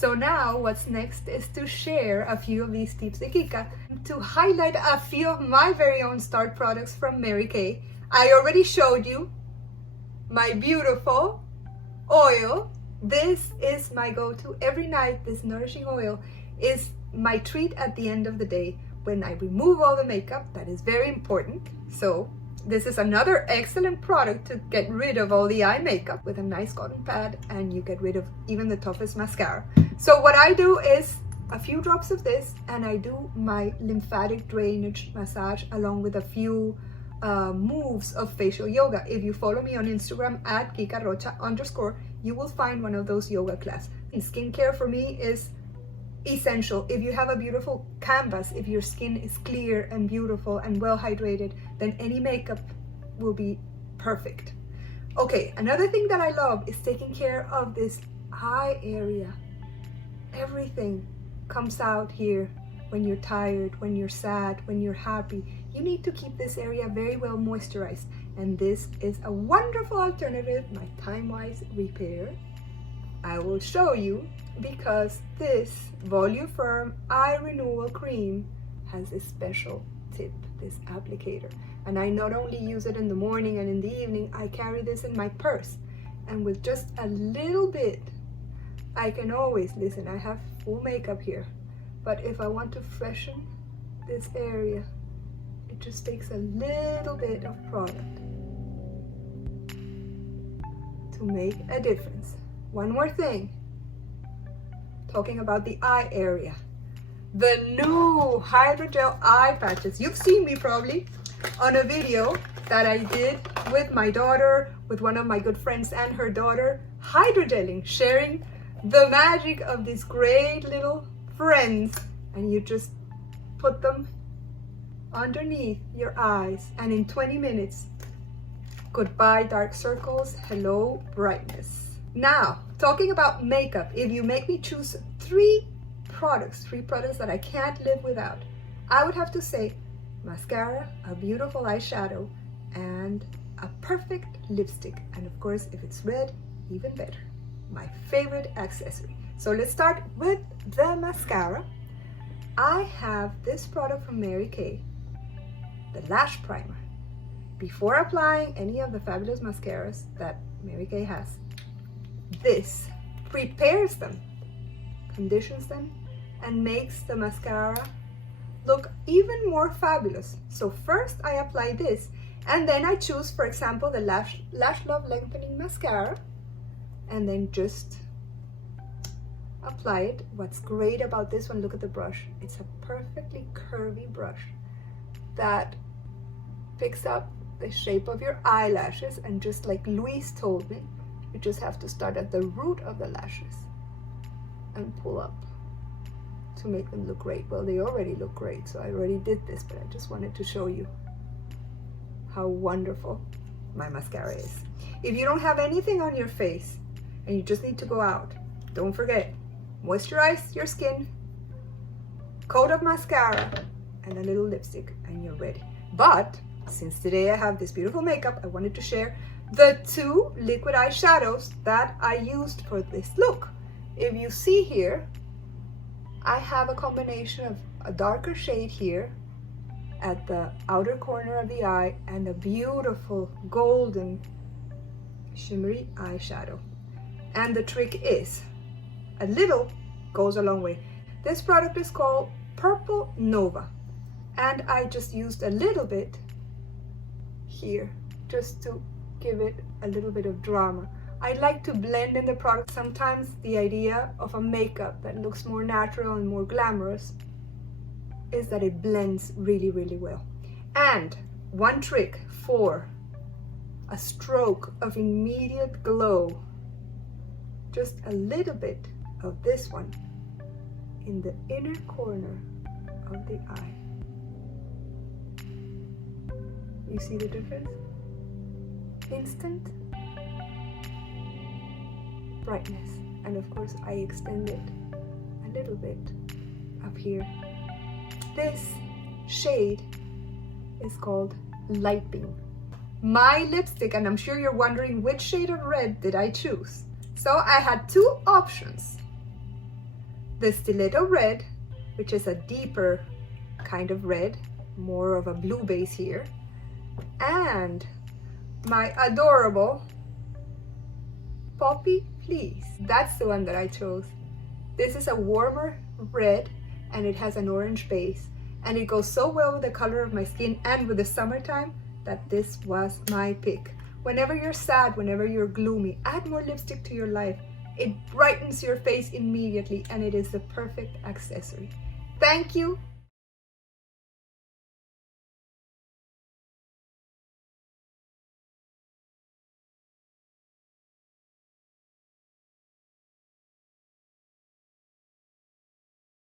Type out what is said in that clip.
So now what's next is to share a few of these tips de Kika, to highlight a few of my very own start products from Mary Kay. I already showed you my beautiful oil. This is my go-to every night. This nourishing oil is my treat at the end of the day when I remove all the makeup. That is very important. So this is another excellent product to get rid of all the eye makeup with a nice cotton pad, and you get rid of even the toughest mascara. So what I do is a few drops of this, and I do my lymphatic drainage massage along with a few moves of facial yoga. If you follow me on Instagram at Kika Rocha _ you will find one of those yoga classes. And skincare for me is essential. If you have a beautiful canvas, if your skin is clear and beautiful and well hydrated, then any makeup will be perfect. Okay, another thing that I love is taking care of this eye area. Everything comes out here when you're tired, when you're sad, when you're happy. You need to keep this area very well moisturized, and this is a wonderful alternative, my TimeWise Repair. I will show you, because this Volu-Firm Eye Renewal Cream has a special tip, this applicator. And I not only use it in the morning and in the evening, I carry this in my purse. And with just a little bit, I can always, listen, I have full makeup here, but if I want to freshen this area, it just takes a little bit of product to make a difference. One more thing, talking about the eye area, the new Hydrogel eye patches. You've seen me probably on a video that I did with my daughter, with one of my good friends and her daughter, hydrogelling, sharing the magic of these great little friends, and you just put them underneath your eyes, and in 20 minutes, goodbye dark circles, hello brightness. Now, talking about makeup, if you make me choose three products that I can't live without, I would have to say mascara, a beautiful eyeshadow, and a perfect lipstick. And of course, if it's red, even better. My favorite accessory. So let's start with the mascara. I have this product from Mary Kay, the Lash Primer. Before applying any of the fabulous mascaras that Mary Kay has, this prepares them, conditions them, and makes the mascara look even more fabulous. So first I apply this, and then I choose, for example, the Lash Love Lengthening Mascara, and then just apply it. What's great about this one, look at the brush. It's a perfectly curvy brush that picks up the shape of your eyelashes, and just like Luis told me, you just have to start at the root of the lashes and pull up to make them look great. Well, they already look great, so I already did this, but I just wanted to show you how wonderful my mascara is. If you don't have anything on your face and you just need to go out, don't forget, moisturize your skin, coat of mascara, and a little lipstick, and you're ready. But since today I have this beautiful makeup, I wanted to share the two liquid eyeshadows that I used for this look. If you see here, I have a combination of a darker shade here at the outer corner of the eye and a beautiful golden shimmery eyeshadow. And the trick is, a little goes a long way. This product is called Purple Nova, and I just used a little bit here just to give it a little bit of drama. I like to blend in the product. Sometimes the idea of a makeup that looks more natural and more glamorous is that it blends really, really well. And one trick for a stroke of immediate glow, just a little bit of this one in the inner corner of the eye. You see the difference? Instant brightness. And of course I extend it a little bit up here. This shade is called Light Beam. My lipstick, and I'm sure you're wondering which shade of red did I choose. So I had two options. the Stiletto Red, which is a deeper kind of red, more of a blue base here, and my adorable Poppy Please. That's the one that I chose. This is a warmer red and it has an orange base, and it goes so well with the color of my skin and with the summertime that this was my pick. Whenever you're sad, whenever you're gloomy, add more lipstick to your life. It brightens your face immediately and it is the perfect accessory. Thank you